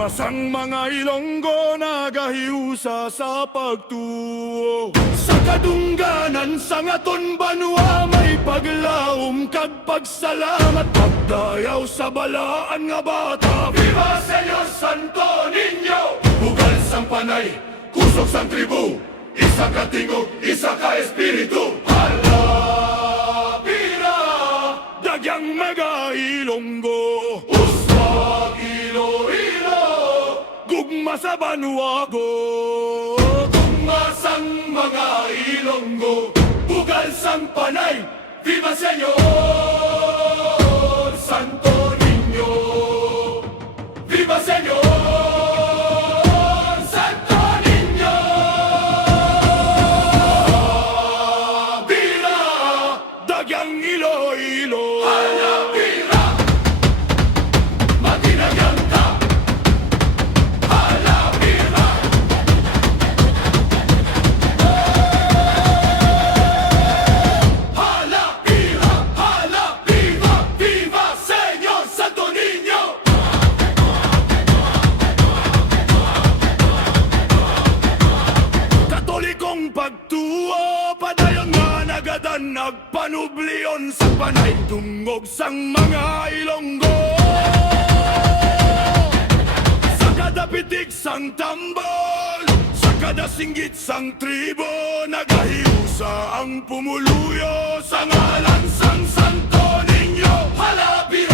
Masang mga Ilonggo nagahiusa sa pagtuo. Sa kadungganan sa ngaton banwa may paglaom kag pagsalamat. Pagdayaw sa balaan nga bata. Viva Señor Santo Niño! Bugal sang panay, kusog sang tribu, isa ka tingog, isa ka espiritu. Halapira, dagyang mga Ilonggo. Uswag Iloilo, gugma sa Banuago. Gugma sang mga Ilonggo, bugal sang panay. Viva Señor Santo Niño! Viva Señor Santo Niño! Halapira, dagyang Iloilo. Halapira, matinagyang ka. Halapira. Halapira, halapira, viva Señor Santo Niño! Katolikong pagtuo, padayon nga nagadan nagpanublion sa panay. Dungog sang mga Ilonggo, sa kada pitik sang tambol, sa kada singgit sang tribo, nagahiusa ang pumuluyo sa ngalan sang Santo Niño. Halapira,